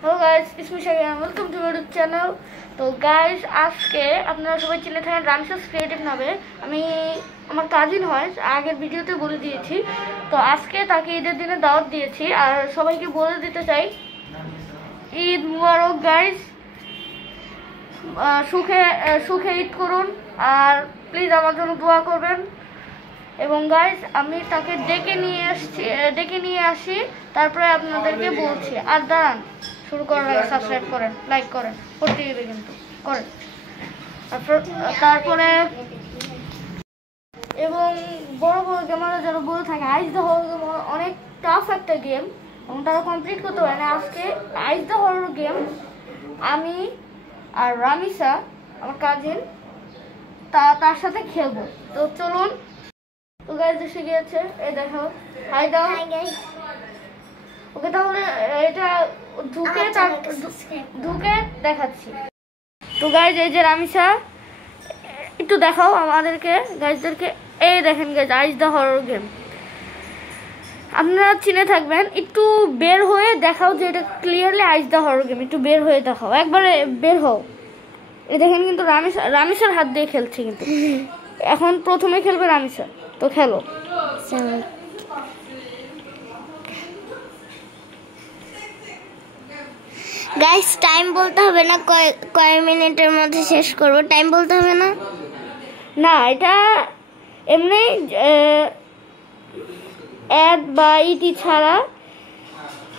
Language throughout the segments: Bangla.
হ্যালো গাইস, ইসমি Shakir, welcome to my YouTube channel. তো গাইস, আজকে আপনারা সবাই চিনে থাকেন রামসাস ক্রিয়েটিভ নামে। আমি আমার কাজিন হয়, আগের ভিডিওতে বলে দিয়েছি। তো আজকে তাকে ঈদের দিনে দাওয়াত দিয়েছি, আর সবাইকে বলে দিতে চাই ঈদ মুবারক গাইস। সুখে সুখে ঈদ করুন, আর প্লিজ আমার জন্য দোয়া করবেন। এবং গাইস, আমি তাকে ডেকে নিয়ে আসি, তারপরে আপনাদেরকে বলছি। আর দাঁড়ান, শুরু করার আগে সাবস্ক্রাইব করেন, লাইক করেন, করতে দিবে কিন্তু করেন। তারপরে এবং বড় বড় গেমাররা যারা বলে থাকে আইস দ্য হরর গেম অনেক টাফ একটা গেম এবং তারা কমপ্লিট করতে পারে না। আজকে আইস দ্য হরর গেম আমি আর রামিসা, আমার কাজিন, তার সাথে খেলবো। তো চলুন। তো গাইস এসে গিয়েছে, এই দেখো, হাই দাও। Hi guys. ওকে, তাহলে এটা ঢুকে দেখাচ্ছি। তো গাইস, এই যে রামিসা, একটু দেখাও আমাদেরকে, গাইসদেরকে। এই দেখেন guys, ice the horror game আপনারা চিনে থাকবেন। একটু বের হয়ে দেখাও যে এটা clearly ice the horror game. একটু বের হয়ে দেখাও, একবারে বের হও। এই দেখেন, কিন্তু রামিসার হাত দিয়ে খেলছে, কিন্তু এখন প্রথমে খেলবে রামিসা। তো খেলো। গাইস, টাইম বলতে হবে না, কয় মিনিটের মধ্যে শেষ করব, টাইম বলতে হবে না। না, এটা এমনি অ্যাড বা ইটি ছাড়া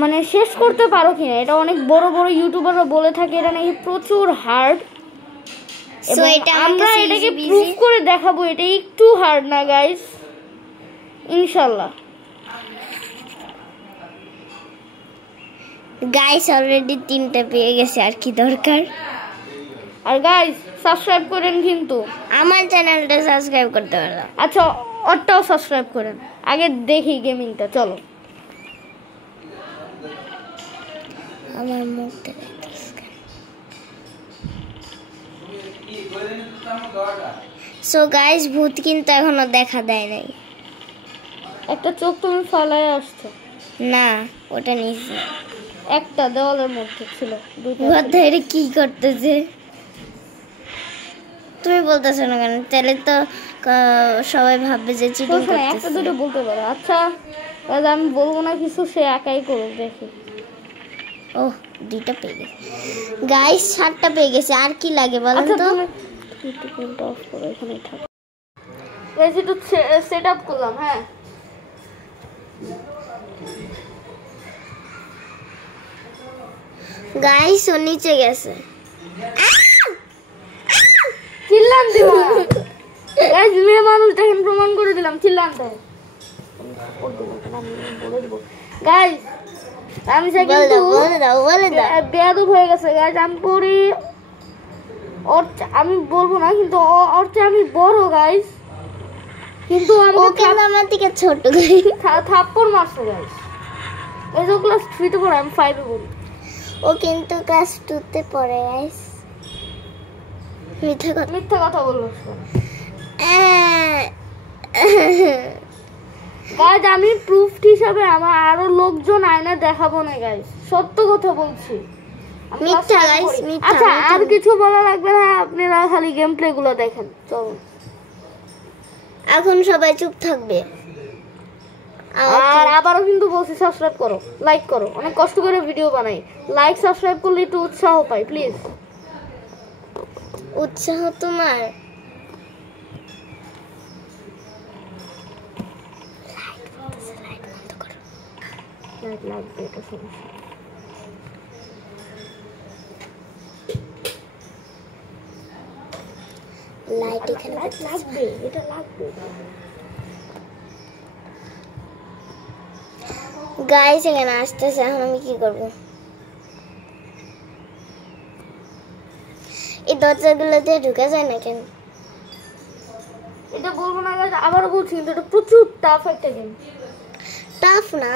মানে শেষ করতে পারো কিনা। এটা অনেক বড় বড় ইউটিউবাররা বলে থাকে এটা নাকি প্রচুর হার্ড। আমরা এটাকে প্রুফ করে দেখাবো এটা একটু হার্ড না গাইস, ইনশাল্লাহ। গাইস অলরেডি 3টা পেয়ে গেছে, আর কি দরকার। আর গাইস, সাবস্ক্রাইব করেন কিন্তু, আমার চ্যানেলটা সাবস্ক্রাইব করতে পারো। আচ্ছা, ওরটাও সাবস্ক্রাইব করেন। আগে দেখি গেমিংটা, চলো। আমার মুখটা সো গাইস, ভূত কিন্তু এখনো দেখা দেয় নাই। একটা চোখ তুমি ফালায় আসছো। না, ওটা নিচে একটা দেওয়ালের মধ্যে ছিল। ধরে কি করতেছে তুমি বলতেছো না কেন? তাহলে তো সবাই ভাববে যে চিটিং করতেছে। একটা দুটো বলতে পারে। আচ্ছা, তাহলে আমি বলবো না কিছু, সে একাই করুক, দেখি। ও, 2টা পেয়ে গেছে গাইস, 7টা পেয়ে গেছে। আর কি লাগে বলেন তো? একটু ফোনটা অফ করো, এখানেই থাকো গাইস। একটু সেট আপ করলাম। হ্যাঁ গাইস, ও নিচে গেছে। চিল্লান দিবা গাইস, মেয়ে মানুষ দেখেন, প্রমাণ করে দিলাম। চিল্লান দাও, বলে দেবো গাইস। আমি কিন্তু বেয়াদব হয়ে গেছে গাইস। আমি পড়ি, আমি বলবো না, কিন্তু ওর চেয়ে আমি বড় গাইস, কিন্তু আমার থেকে ছোট। থাপ্পড় মারছে গাইস। এই যে ক্লাস 3-তে পড়ে, আমি 5-এ পড়ি। ও কিন্তু ক্লাস 2-তে পড়ে গাইস। মিথ্যা কথা বলবো গাইস। আমি প্রুফ হিসাবে আমার আরো লোকজন আয়না দেখাবো না গাইস, সত্য কথা বলছি। মিথ্যা গাইস, মিথ্যা। আচ্ছা, আর কিছু বলা লাগবে না, আপনারা খালি গেম প্লে গুলো দেখেন। চলো, এখন সবাই চুপ থাকবে। আর আবারও কিন্তু বলছি, সাবস্ক্রাইব করো, লাইক করো। অনেক কষ্ট করে ভিডিও বানাই, লাইক সাবস্ক্রাইব করলে একটু উৎসাহ পাই, প্লিজ। উৎসাহ তোমার লাগবে, এটা সমস্যা। লাইট এখানে লাগবে, এটা লাগবে গাইস। এখানে আসতেছে, এখন আমি কি করব? এই দরজাগুলো দিয়ে ঢুকা যায় না কেন? এটা বলবো না গাইস, আবারও বলছি, কিন্তু এটা প্রচুর টাফ একটা গেম। টাফ না,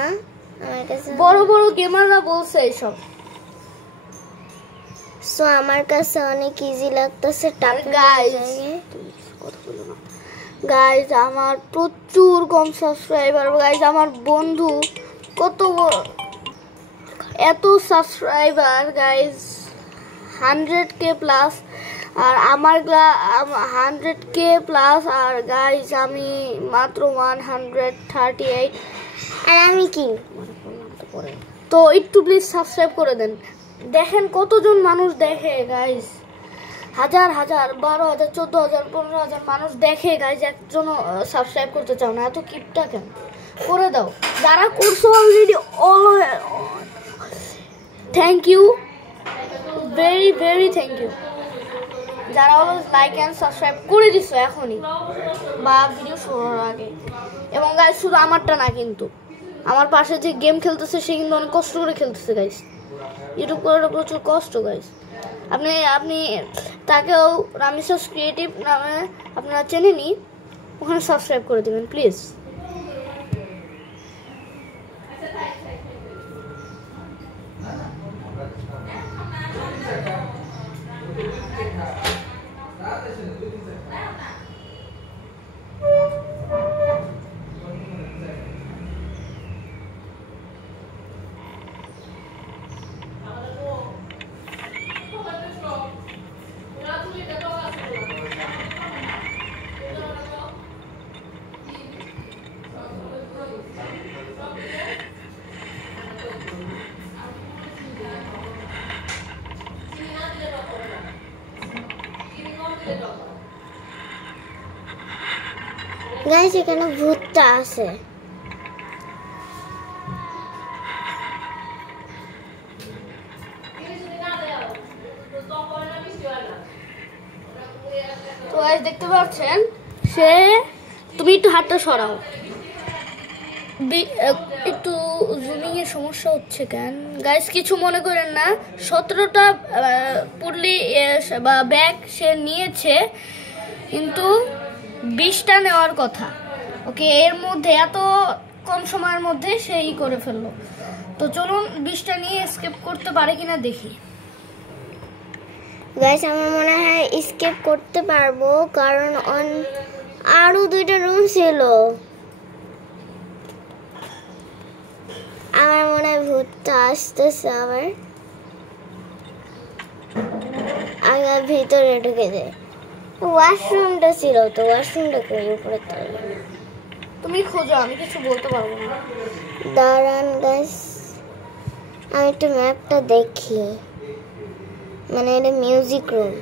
আমার কাছে বড় বড় গেমাররা বলছে এসব। সো আমার কাছে অনেক ইজি লাগতেছে। টাফ গাইস, কথা বলো না গাইস। আমার প্রচুর কম সাবস্ক্রাইবার গাইস। আমার বন্ধু কত এত সাবস্ক্রাইবার গাইস 100k প্লাস, আর আমার 100k প্লাস, আর গাইস আমি মাত্র 138। আর আমি কি তো একটু প্লিজ সাবস্ক্রাইব করে দেন। দেখেন কতজন মানুষ দেখে গাইস, হাজার হাজার 12,000 14,000 15,000 মানুষ দেখে গাইস, একজন সাবস্ক্রাইব করতে চাও না, এত কিপটা কেন? করে দাও যারা করছো already, thank you, very very thank you. যারা অলওয়েজ লাইক অ্যান্ড সাবস্ক্রাইব করে দিছো এখনই বা ভিডিও শুরুর আগে। এবং গাইস শুধু আমারটা না, কিন্তু আমার পাশে যে গেম খেলতেছে সে কিন্তু অনেক কষ্ট করে খেলতেছে গাইস। ইউটিউব করাটা প্রচুর কষ্ট গাইস। আপনি তাকেও রামিসাস ক্রিয়েটিভ নামে আপনারা চেনেনি, ওখানে সাবস্ক্রাইব করে দেবেন প্লিজ। গাইস এখানে ভূতটা আছে। তো গাইস দেখতে পাচ্ছেন সে, তুমি একটু হাতটা সরাও, একটু জুমিং এর সমস্যা হচ্ছে কেন গাইস, কিছু মনে করেন না। 17টা পুরলি বা ব্যাগ সে নিয়েছে, কিন্তু 20টা নেওয়ার কথা। ওকে, এর মধ্যে এত কম সময়ের মধ্যে সেই করে ফেললো। তো চলুন 20টা নিয়ে এসকেপ করতে পারে কিনা দেখি। গাইস আমার মনে হয় এসকেপ করতে পারবো, কারণ আরো 2টা রুম ছিল। আমার মনে হয় ভূতটা আসতেছে আবার, আগে ভিতরে ঢুকে যায়। ওয়াশরুমটা ছিল, তো ওয়াশরুমটা কই উপরে তলে? তুমি খোঁজো, আমি কিছু বলতে পারবো না। দাঁড়ান গাইস, আমি একটু ম্যাপটা দেখি। মানে এটা মিউজিক রুম।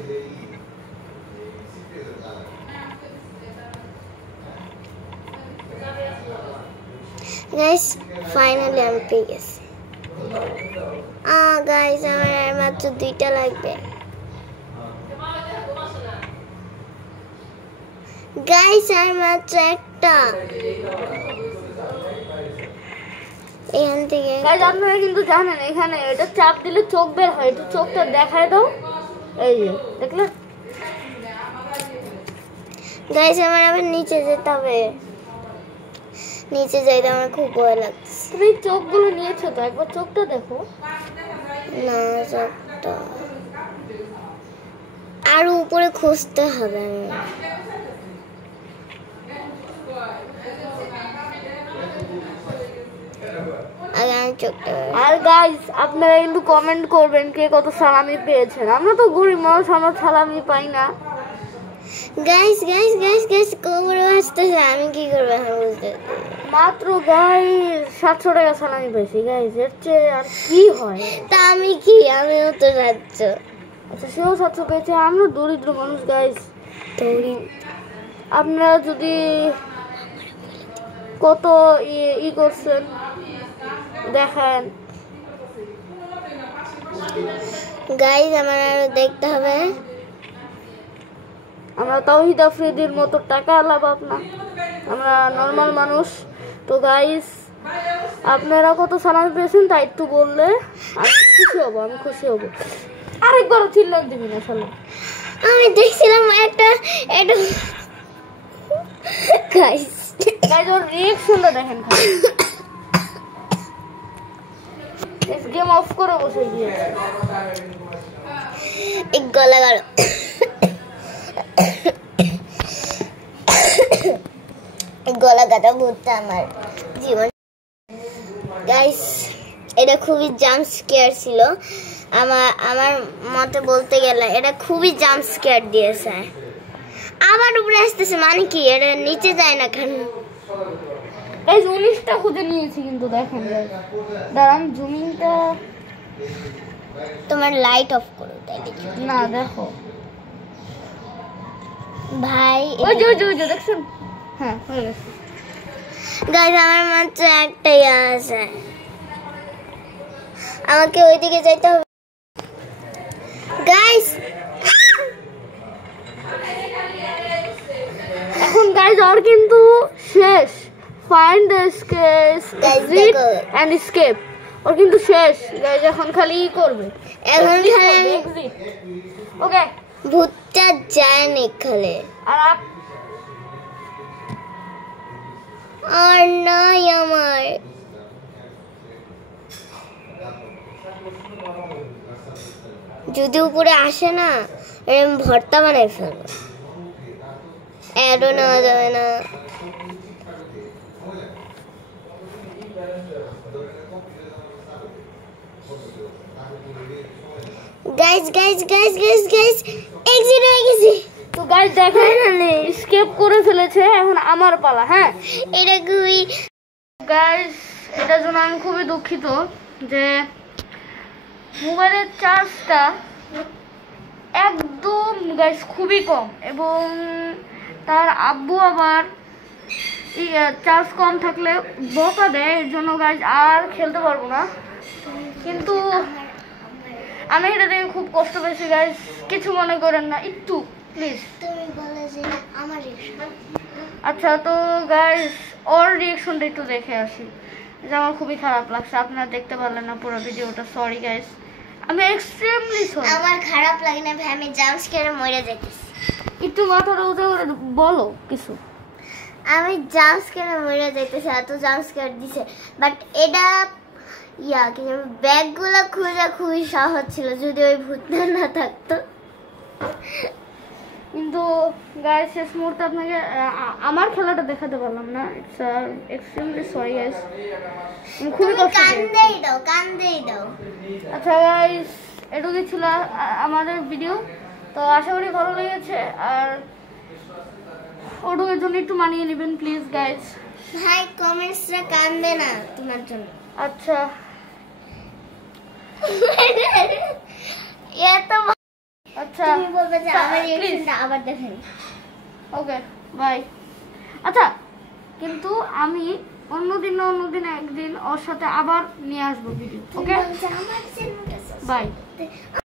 গাইস ফাইনালি আমি পেয়ে গেছি। গাইস আমার আর মাত্র 2টা লাগবে। গাইস আর মাত্র একটা। এখান থেকে গাইস আপনারা কিন্তু জানেন এখানে এটা চাপ দিলে চোখ বের হয়, একটু চোখটা দেখায় দাও। এই যে দেখলে গাইস আমার আবার নিচে যেতে হবে। নিচে যাইতে আমার খুব ভয় লাগছে। তুমি চোখগুলো নিয়েছো তো, একবার চোখটা দেখো না, চোখটা আর উপরে খুঁজতে হবে। আর গাইস আপনারা কিন্তু কমেন্ট করবেন কে কত সালামি পেয়েছেন। আমরা তো গরিব মানুষ, আমরা সালামি পাই না। গাইস গাইস গাইস গাইস কোমরে আসতেছে, আমি কি করব এখন বুঝতে। মাত্র গাইস 700 টাকা সালামি পেয়েছি গাইস, এর চেয়ে আর কি হয়? তা আমি কি, আমিও তো রাজ্য। আচ্ছা সেও 700 পেয়েছে, আমরা দরিদ্র মানুষ গাইস। আপনারা যদি কত ই করছেন দেখেন। গাইস আমার আরো দেখতে হবে। আমরা তাওহিদ আফ্রিদির মতো টাকা লাভ না, আমরা নর্মাল মানুষ। তো গাইস আপনারা কত সালামি পেয়েছেন তা একটু বললে আমি খুশি হব, আমি খুশি হব। আরেকবারও চিল্লান দিবি না শালা। আমি দেখছিলাম এটা গাইস গাইস ওর রিঅ্যাকশনটা দেখেন খালি। গেম অফ করে বসে গিয়েছে। এক গলা গেল। গলা কাটা ভূতটা আমার জীবন। গাইস এটা খুবই জাম্প স্কেয়ার ছিল। আমার মতে বলতে গেলে এটা খুবই জাম্প স্কেয়ার দিয়েছে। আবার উপরে আসতেছে, মানে কি এটা নিচে যায় না কেন? এই 19টা খুঁজে নিয়েছি কিন্তু দেখেন guys। দাঁড়ান জুমিংটা তোমার লাইট অফ করো তাইলে। না দেখো ভাই ওই যে দেখছেন? হ্যাঁ হয়ে গেছে। গাইস আমার মাত্র একটাই আছে, আমাকে ওইদিকে যাইতে হবে গাইস। এখন গাইজ আর কিন্তু শেষ। Find the exit and escape or কিন্তু শেষ গাইজ। এখন খালি করবে, এখন খালি এক্সিট। ওকে ভূতটা যায় না খালে। আর নাই আমার যদি উপরে আসে না এরকম ভর্তা বানাই ফেলবো। অ্যাডও নেওয়া যাবে না। Guys guys guys guys guys exit হয়ে গেছি। তো গাইজ দেখেন এসকেপ করে ফেলেছে। এখন আমার পালা। হ্যাঁ এটা খুবই গাইজ, এটার জন্য আমি খুবই দুঃখিত যে মোবাইলের চার্জটা একদম গাইজ খুবই কম, এবং তার আব্বু আবার চার্জ কম থাকলে বকা দেয়। এর জন্য গাইজ আর খেলতে পারবো না। কিন্তু আমি এটা দেখে খুব কষ্ট পেয়েছি গাইজ, কিছু মনে করেন না একটু প্লিজ। তুমি বলে যে আমার রিঅ্যাকশন। আচ্ছা তো গাইজ ওর রিঅ্যাকশনটা একটু দেখে আসি, যে আমার খুবই খারাপ লাগছে। আপনারা দেখতে পারলেন না পুরো ভিডিওটা, সরি গাইজ, আমি এক্সট্রিমলি সরি। আমার খারাপ লাগে না ভাই, আমি জাম্প স্কেয়ারে মরে যাইতেছি। একটু মাথাটা উঁচু করে বলো কিছু। আমি জাম্প স্কেয়ারে মরে যাইতেছি, এত জাম্প স্কেয়ার দিছে। বাট এটা ব্যাগগুলো খোঁজা খুবই সহজ ছিল যদি ওই ভূতটা না থাকতো। কিন্তু গাইজ শেষ মুহূর্তে আপনাকে আমার খেলাটা দেখাতে পারলাম না। ইটস এক্সট্রিমলি সরি গাইজ, খুবই কষ্ট পেয়েছি। কান্দেই দাও। আচ্ছা গাইজ এটুকুই ছিল আমাদের ভিডিও। তো আশা করি ভালো লেগেছে, আর ওটুকের জন্য একটু মানিয়ে নেবেন প্লিজ গাইজ। ভাই কমেন্টসরা কান্দে না তোমার জন্য। আচ্ছা আচ্ছা তুমি বলবে যে আমার রিঅ্যাকশনটা আবার দেখেন। Okay bye. আচ্ছা কিন্তু আমি অন্যদিন একদিন ওর সাথে আবার নিয়ে আসবো ভিডিও। ওকে আমার বাই।